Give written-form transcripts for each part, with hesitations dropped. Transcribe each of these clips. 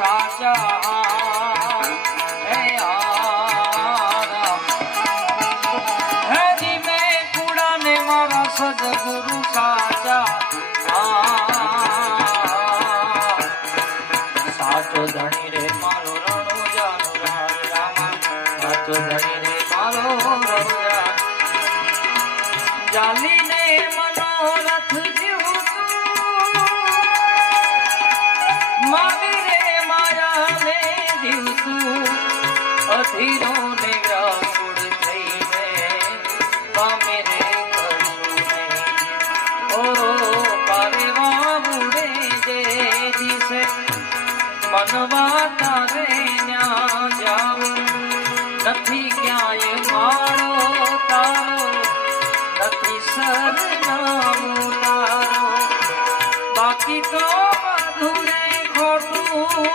સાચા હે હે જી મેં કુડા ને મારા સદગુરુ સાચા સાચો ધણી રે મારો રણુજાનો રામા સાચો ધણી રે મારો રણુજા જાલીને મનોરથ જીવતું મારી રે માયાને જીવતું અધીરો ને વ્યાકુળ થઈને પામે રે કશું નહીં ઓ પારે વાબુડે જે દિશે મનવા તારે ન્યા જાઉં નથી ક્યાંય મારો તારો નથી સરનામું તારો બાકી તો બધું રે ખોટું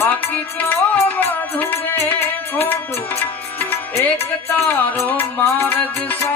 બાકી તો બધું રે ખોટું એક તારો માર્ગ સા